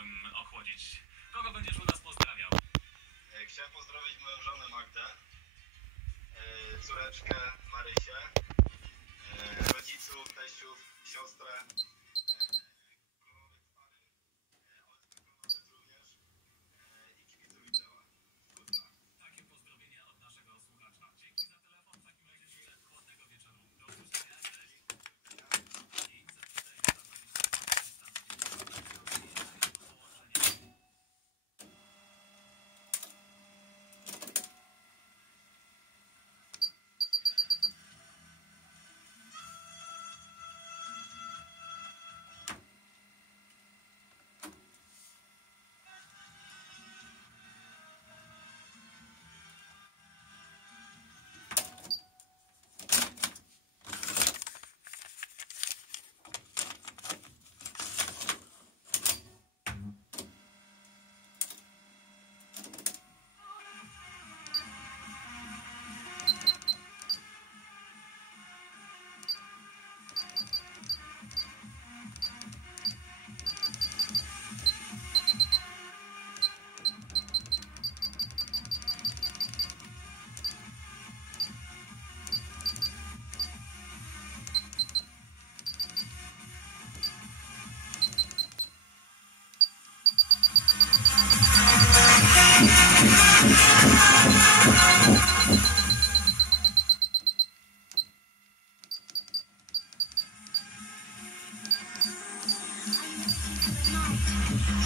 chciałbym ochłodzić. Kogo będziesz u nas pozdrawiał? Chciałem pozdrowić moją żonę Magdę, córeczkę Marysię, rodziców, teściów, siostrę, królowiec stary, Olska również i kibiców wideo. Takie pozdrowienia od naszego słuchacza. Dzięki za telefon. W takim razie życzę chłodnego wieczoru. Do usłyszenia. Cześć.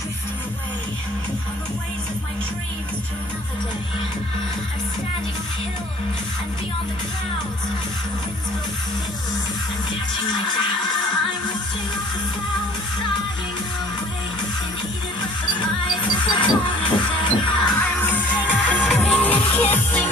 Drifting away on the waves of my dreams to another day. I'm standing on a hill and beyond the clouds, the winds blow still and catching my down. I'm watching all the clouds dying away in heated breath of fire since the dawning day. I'm looking up and kissing.